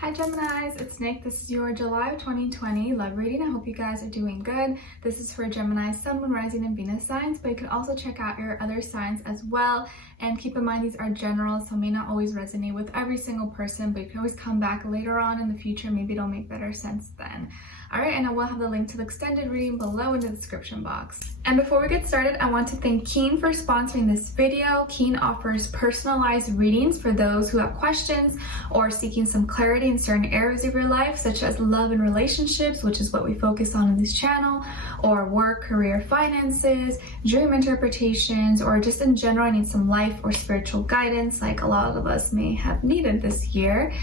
Hi Geminis, it's Nick. This is your July 2020 love reading. I hope you guys are doing good. This is for Gemini, Sun, Moon, Rising, and Venus signs, but you can also check out your other signs as well. And keep in mind these are general, so may not always resonate with every single person, but you can always come back later on in the future. Maybe it'll make better sense then. Alright, and I will have the link to the extended reading below in the description box. And before we get started, I want to thank Keen for sponsoring this video. Keen offers personalized readings for those who have questions or seeking some clarity in certain areas of your life, such as love and relationships, which is what we focus on in this channel, or work, career, finances, dream interpretations, or just in general need some life or spiritual guidance like a lot of us may have needed this year.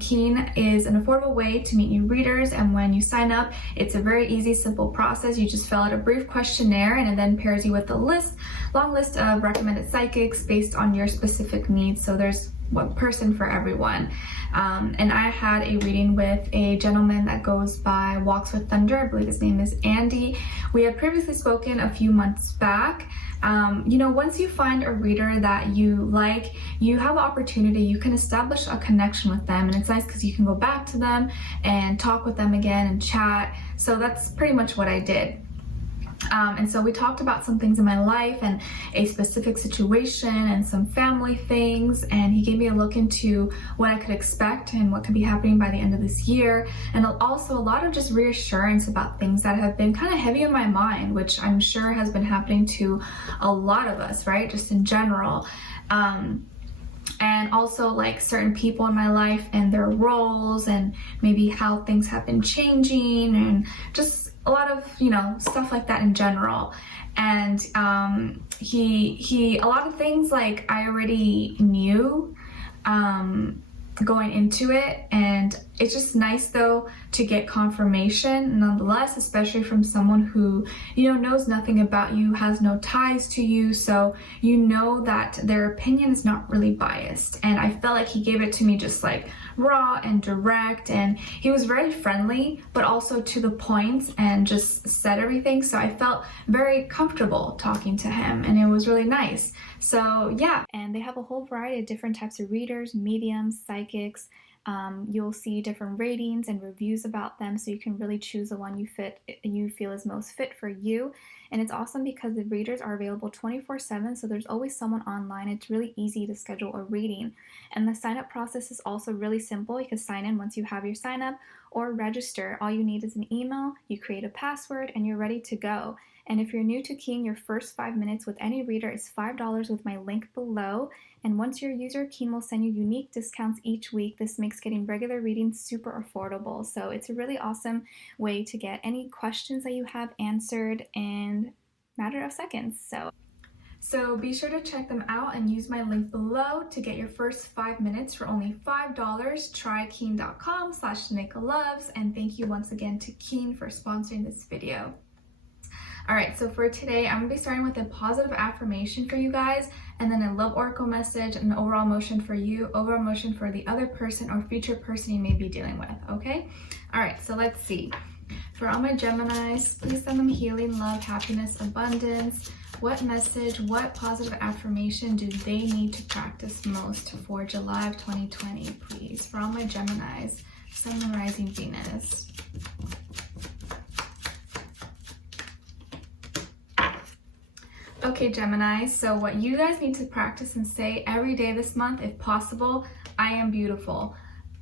Keen is an affordable way to meet new readers, and when you sign up, it's a very easy, simple process. You just fill out a brief questionnaire and it then pairs you with a long list of recommended psychics based on your specific needs. So there's one person for everyone. And I had a reading with a gentleman that goes by Walks with Thunder. I believe his name is Andy. We had previously spoken a few months back. Once you find a reader that you like, you have the opportunity, you can establish a connection with them, and it's nice because you can go back to them and talk with them again and chat. So that's pretty much what I did. And so we talked about some things in my life and a specific situation and some family things, and he gave me a look into what I could expect and what could be happening by the end of this year, and also a lot of just reassurance about things that have been kind of heavy in my mind, which I'm sure has been happening to a lot of us, right? Just in general. And also like certain people in my life and their roles and maybe how things have been changing and just a lot of, stuff like that in general. And he a lot of things like I already knew going into it, and it's just nice though to get confirmation nonetheless, especially from someone who knows nothing about you, has no ties to you, so that their opinion is not really biased. And I felt like he gave it to me just like raw and direct, and he was very friendly but also to the point and just said everything, so I felt very comfortable talking to him, and it was really nice. So yeah, and they have a whole variety of different types of readers, mediums, psychics. You'll see different ratings and reviews about them, so you can really choose the one you feel is most fit for you. And it's awesome because the readers are available 24/7, so there's always someone online. It's really easy to schedule a reading, and the sign up process is also really simple. You can sign in once you have your sign up or register. All you need is an email, you create a password, and you're ready to go. And if you're new to Keen, your first 5 minutes with any reader is $5 with my link below. And once you're a user, Keen will send you unique discounts each week. This makes getting regular readings super affordable. So it's a really awesome way to get any questions that you have answered in a matter of seconds. So be sure to check them out and use my link below to get your first 5 minutes for only $5. Try keen.com/Nicloves, and thank you once again to Keen for sponsoring this video. Alright, so for today, I'm going to be starting with a positive affirmation for you guys, and then a love oracle message, an overall motion for you, overall motion for the other person or future person you may be dealing with, okay? Alright, so let's see. For all my Geminis, please send them healing, love, happiness, abundance. What message, what positive affirmation do they need to practice most for July of 2020, please? For all my Geminis, Sun, Moon, Rising, Venus. Okay, Gemini, so what you guys need to practice and say every day this month, if possible, I am beautiful.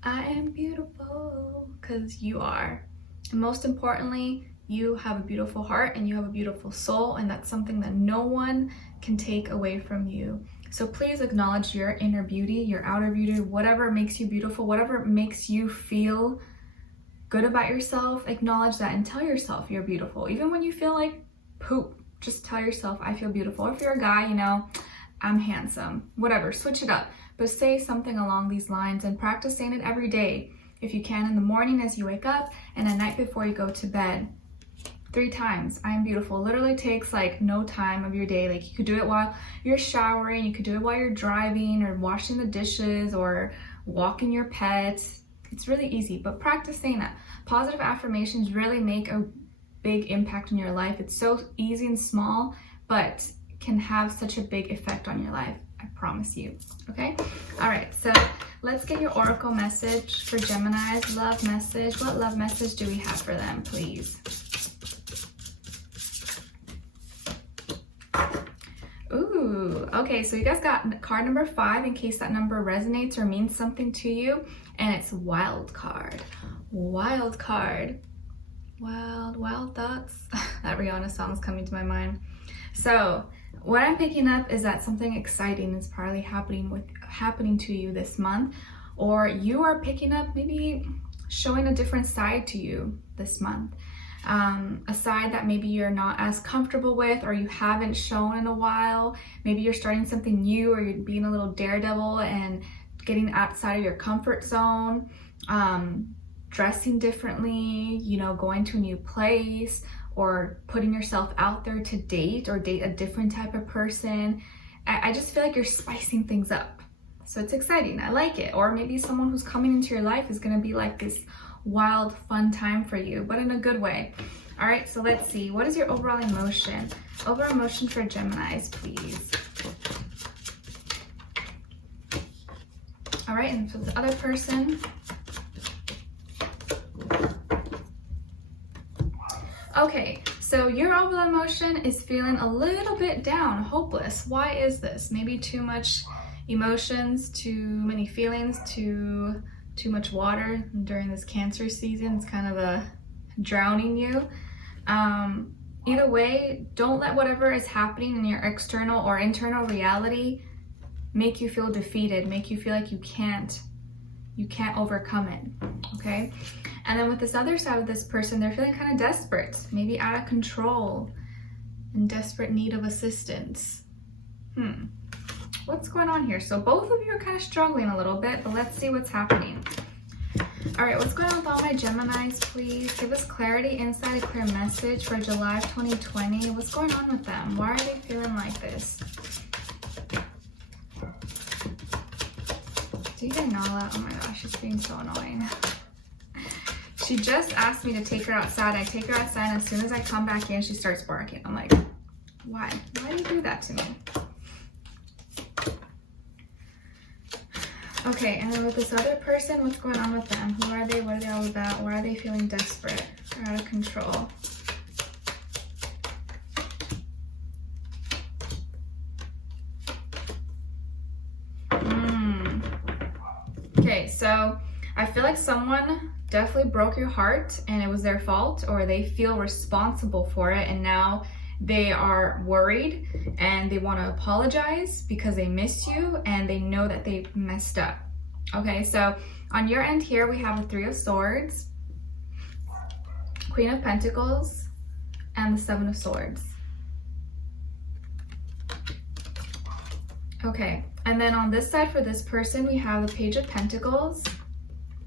I am beautiful, because you are. And most importantly, you have a beautiful heart and you have a beautiful soul, and that's something that no one can take away from you. So please acknowledge your inner beauty, your outer beauty, whatever makes you beautiful, whatever makes you feel good about yourself, acknowledge that and tell yourself you're beautiful. Even when you feel like poop, just tell yourself, I feel beautiful. Or if you're a guy, I'm handsome. Whatever, switch it up. But say something along these lines and practice saying it every day. If you can, in the morning as you wake up and at night before you go to bed. 3 times, I am beautiful. Literally takes like no time of your day. Like you could do it while you're showering, you could do it while you're driving or washing the dishes or walking your pet. It's really easy, but practice saying that. Positive affirmations really make a big impact in your life. It's so easy and small, but can have such a big effect on your life. I promise you. Okay. All right. So Let's get your oracle message for Gemini's love message. What love message do we have for them, please? Ooh, okay, so you guys got card number 5 in case that number resonates or means something to you, and it's wild card. Wild card. Wild thoughts. That Rihanna song is coming to my mind. So what I'm picking up is that something exciting is probably happening to you this month, or you are picking up, maybe showing a different side to you this month. A side that maybe you're not as comfortable with, or you haven't shown in a while. Maybe you're starting something new, or you're being a little daredevil and getting outside of your comfort zone, dressing differently, you know, going to a new place, or putting yourself out there to date, or date a different type of person. I just feel like you're spicing things up. So it's exciting. I like it. Or maybe someone who's coming into your life is going to be like this wild, fun time for you, but in a good way. All right, so let's see. What is your overall emotion? Overall emotion for Geminis, please. All right, and for the other person. Okay, so your overall emotion is feeling a little bit down, hopeless. Why is this? Maybe too much emotions, too many feelings, too much water during this Cancer season. It's kind of drowning you. Either way, don't let whatever is happening in your external or internal reality make you feel defeated, make you feel like you can't overcome it, okay? And then with this other side of this person, they're feeling kind of desperate, maybe out of control, in desperate need of assistance. What's going on here? So both of you are kind of struggling a little bit, but let's see what's happening. All right, what's going on with all my Geminis, please? Give us clarity, insight, a clear message for July of 2020. What's going on with them? Why are they feeling like this? Do you hear Nala? Oh my gosh, she's being so annoying. She just asked me to take her outside. I take her outside, and as soon as I come back in, she starts barking. I'm like, why? Why do you do that to me? Okay, and then with this other person, what's going on with them? Who are they? What are they all about? Why are they feeling desperate or out of control? Okay, so I feel like someone definitely broke your heart and it was their fault, or they feel responsible for it, and now they are worried and they want to apologize because they miss you and they know that they messed up. Okay, so on your end here, we have the 3 of Swords, Queen of Pentacles, and the 7 of Swords. Okay, and then on this side for this person, we have the Page of Pentacles,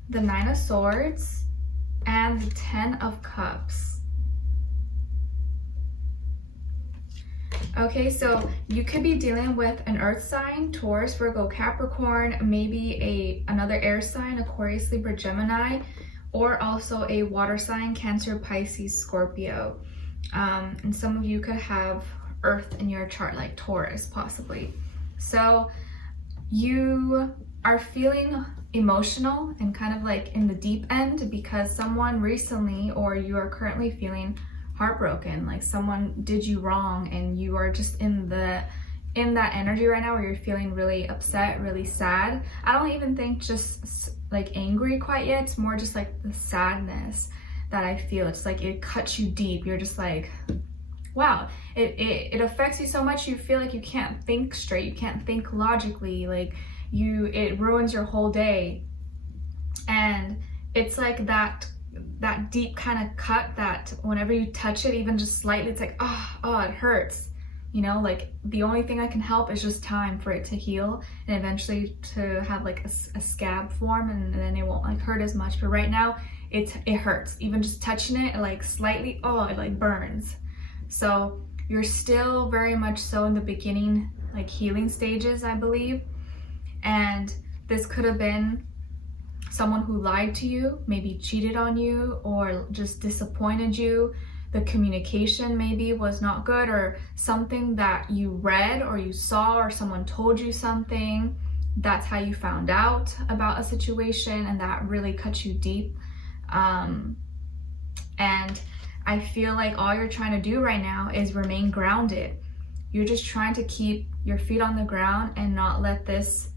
the 9 of Swords, and the 10 of Cups. Okay, so you could be dealing with an earth sign, Taurus, Virgo, Capricorn, maybe another air sign, Aquarius, Libra, Gemini, or also a water sign, Cancer, Pisces, Scorpio. And some of you could have earth in your chart, like Taurus, possibly. So you are feeling emotional and kind of like in the deep end because someone recently, or you are currently feeling heartbroken, like someone did you wrong, and you are just in that energy right now where you're feeling really upset, really sad. I don't even think just like angry quite yet. It's more just like the sadness that I feel. It's like it cuts you deep. You're just like, wow, it affects you so much. You feel like you can't think straight, you can't think logically, like it ruins your whole day. And it's like that deep kind of cut that whenever you touch it, even just slightly, it's like, oh, it hurts. You know, like the only thing I can help is just time for it to heal and eventually to have like a scab form, and then it won't like hurt as much. But right now it hurts. Even just touching it, like slightly, it like burns. So you're still very much so in the beginning, like healing stages, I believe. And this could have been someone who lied to you, maybe cheated on you, or just disappointed you. The communication maybe was not good, or something that you read or you saw, or someone told you something that's how you found out about a situation and that really cut you deep. And I feel like all you're trying to do right now is remain grounded. You're just trying to keep your feet on the ground and not let this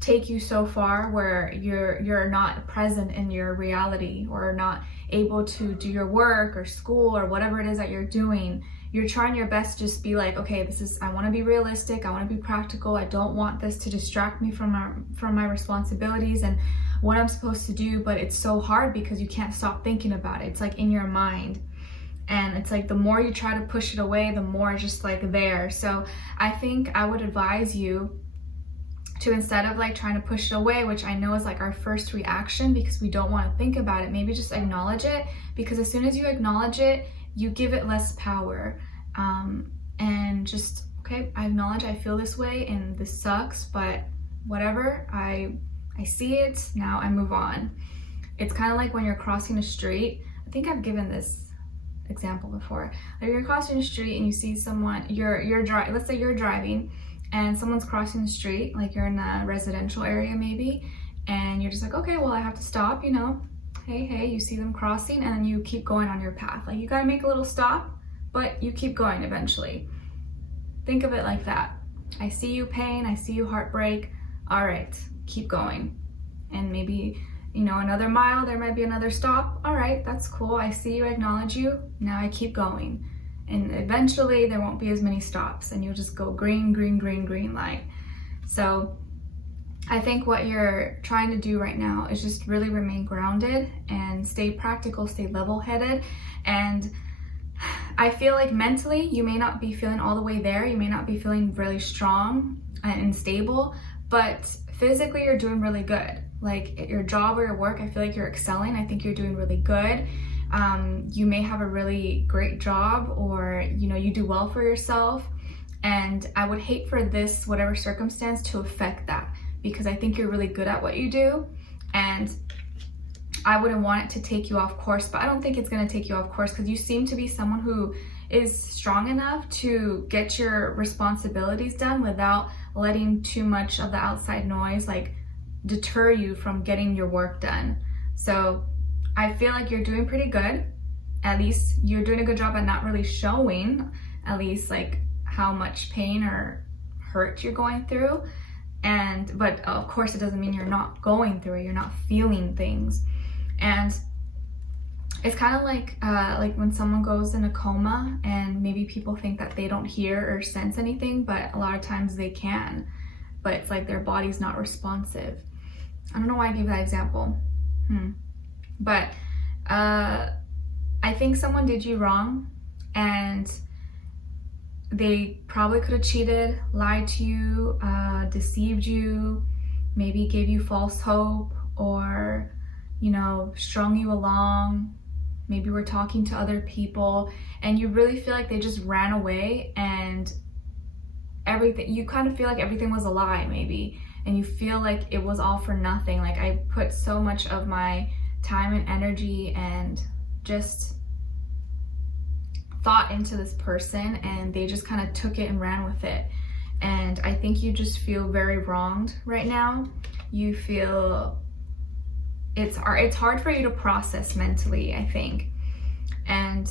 take you so far where you're not present in your reality or not able to do your work or school or whatever it is that you're doing. You're trying your best to just be like, okay, I want to be realistic, I want to be practical, I don't want this to distract me from my responsibilities and what I'm supposed to do. But it's so hard because you can't stop thinking about it. It's like in your mind. And it's like the more you try to push it away, the more it's just like there. So I think I would advise you to, instead of like trying to push it away, which I know is like our first reaction because we don't want to think about it, maybe just acknowledge it, because as soon as you acknowledge it, you give it less power. And just, okay, I acknowledge I feel this way and this sucks, but whatever, I see it, now I move on. It's kind of like when you're crossing a street. I think I've given this example before. Like you're crossing the street and you see someone, let's say you're driving and someone's crossing the street, like you're in a residential area maybe, and you're just like, okay, well I have to stop, you know, hey, you see them crossing, and then you keep going on your path. Like you gotta make a little stop, but you keep going eventually. Think of it like that. I see you pain, I see you heartbreak, all right, keep going. And maybe, you know, another mile, there might be another stop. All right, that's cool. I see you, I acknowledge you. Now I keep going. And eventually there won't be as many stops and you'll just go green, green, green, green light. So I think what you're trying to do right now is just really remain grounded and stay practical, stay level-headed. And I feel like mentally you may not be feeling all the way there. You may not be feeling really strong and stable, but physically you're doing really good. Like at your job or your work, I feel like you're excelling. I think you're doing really good. You may have a really great job, or you know, you do well for yourself, and I would hate for this, whatever circumstance, to affect that, because I think you're really good at what you do, and I wouldn't want it to take you off course. But I don't think it's going to take you off course, because you seem to be someone who is strong enough to get your responsibilities done without letting too much of the outside noise like deter you from getting your work done. So I feel like you're doing pretty good. At least you're doing a good job at not really showing, at least like how much pain or hurt you're going through. But of course it doesn't mean you're not going through it, you're not feeling things. And it's kind of like when someone goes in a coma, and maybe people think that they don't hear or sense anything, but a lot of times they can, but it's like their body's not responsive. I don't know why I gave that example. But I think someone did you wrong, and they probably could have cheated, lied to you, deceived you, maybe gave you false hope, or, you know, strung you along. Maybe we're talking to other people and you really feel like they just ran away, and everything, you kind of feel like everything was a lie maybe, and you feel like it was all for nothing. Like I put so much of my time and energy and just thought into this person, and they just kind of took it and ran with it. And I think you just feel very wronged right now. You feel it's hard for you to process mentally, I think. And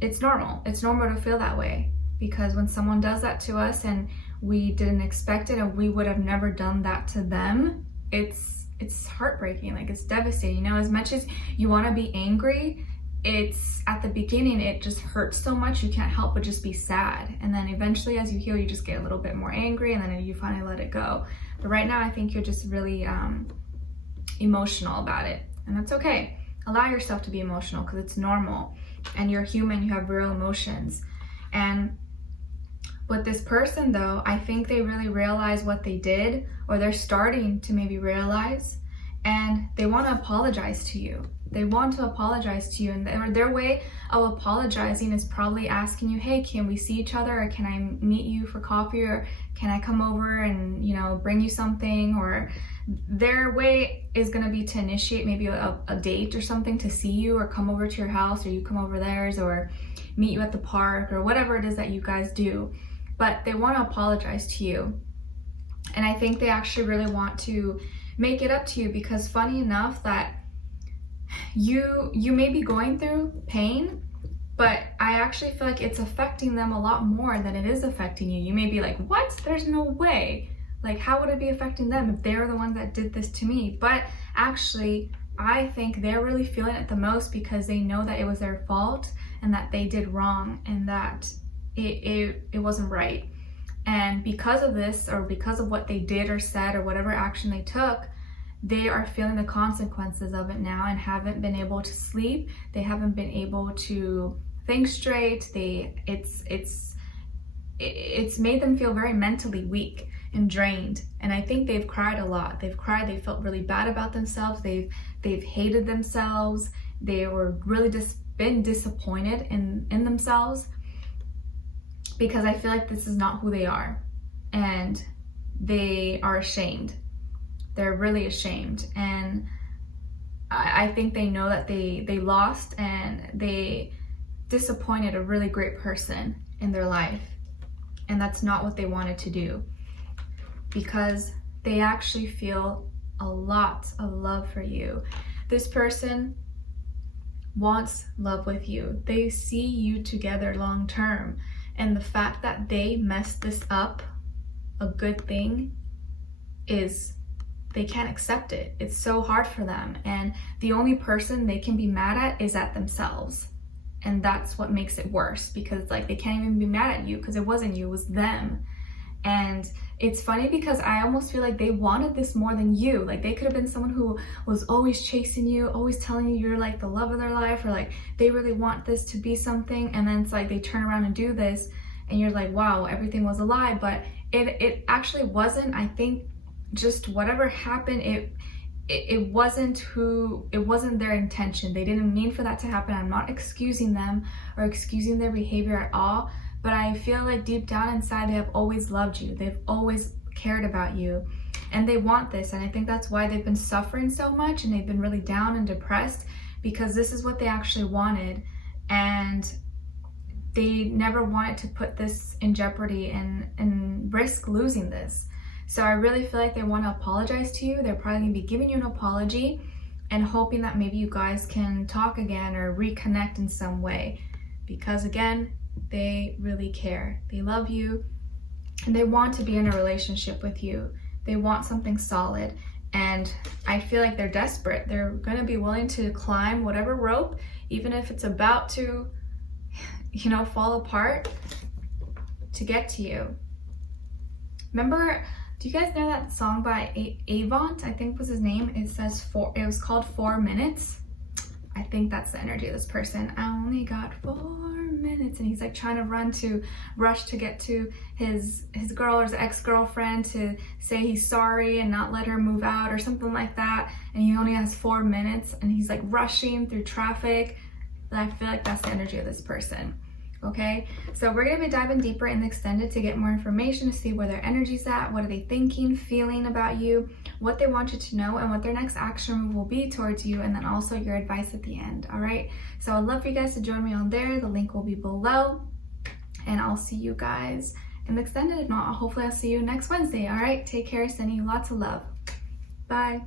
it's normal. It's normal to feel that way, because when someone does that to us and we didn't expect it and we would have never done that to them, it's heartbreaking. Like it's devastating. You know, as much as you want to be angry, it's at the beginning, it just hurts so much you can't help but just be sad. And then eventually as you heal, you just get a little bit more angry, and then you finally let it go. But right now I think you're just really emotional about it, and that's okay. Allow yourself to be emotional, because it's normal, and you're human, you have real emotions. And with this person though, I think they really realize what they did, or they're starting to maybe realize, and they want to apologize to you. They want to apologize to you, and their way of apologizing is probably asking you, hey, can we see each other, or can I meet you for coffee, or can I come over and, you know, bring you something? Or their way is going to be to initiate maybe a date or something, to see you or come over to your house, or you come over theirs, or meet you at the park, or whatever it is that you guys do. but they want to apologize to you. And I think they actually really want to make it up to you, because funny enough that you may be going through pain, but I actually feel like it's affecting them a lot more than it is affecting you. You may be like, what? There's no way. Like, how would it be affecting them if they're the ones that did this to me? But actually, I think they're really feeling it the most, because they know that it was their fault and that they did wrong and that it wasn't right. And because of this, or because of what they did or said or whatever action they took, they are feeling the consequences of it now and haven't been able to sleep. They haven't been able to think straight. It's made them feel very mentally weak and drained. And I think they've cried a lot. They've cried. They felt really bad about themselves. They've hated themselves. They were really been disappointed in themselves, because I feel like this is not who they are, and they are ashamed. They're really ashamed, and I think they know that they lost, and they disappointed a really great person in their life, and that's not what they wanted to do, because they actually feel a lot of love for you. This person wants love with you. They see you together long term, and the fact that they messed this up, a good thing, is they can't accept it. It's so hard for them, and the only person they can be mad at is at themselves, and that's what makes it worse, because like they can't even be mad at you because it wasn't you, it was them. And it's funny because I almost feel like they wanted this more than you. Like they could have been someone who was always chasing you, always telling you you're like the love of their life, or like they really want this to be something, and then it's like they turn around and do this and you're like, wow, everything was a lie. But it actually wasn't. I think just whatever happened, it wasn't their intention. They didn't mean for that to happen. I'm not excusing them or excusing their behavior at all, but I feel like deep down inside they have always loved you. They've always cared about you, and they want this. And I think that's why they've been suffering so much, and they've been really down and depressed, because this is what they actually wanted, and they never wanted to put this in jeopardy and risk losing this. So I really feel like they want to apologize to you. They're probably going to be giving you an apology and hoping that maybe you guys can talk again or reconnect in some way, because again, they really care. They love you, and they want to be in a relationship with you. They want something solid, and I feel like they're desperate. They're going to be willing to climb whatever rope, even if it's about to, fall apart, to get to you. Remember, do you guys know that song by Avant? I think was his name. It was called 4 Minutes. I think that's the energy of this person. I only got 4 minutes, and he's like trying to rush to get to his girl or his ex-girlfriend to say he's sorry and not let her move out or something like that, and he only has 4 minutes, and he's like rushing through traffic. And I feel like that's the energy of this person. Okay, so we're going to be diving deeper in the extended to get more information, to see where their energy's at, what are they thinking, feeling about you, what they want you to know, and what their next action move will be towards you, and then also your advice at the end. All right, so I'd love for you guys to join me on there. The link will be below, and I'll see you guys in the extended. If not, hopefully I'll see you next Wednesday. All right, take care, sending you lots of love. Bye.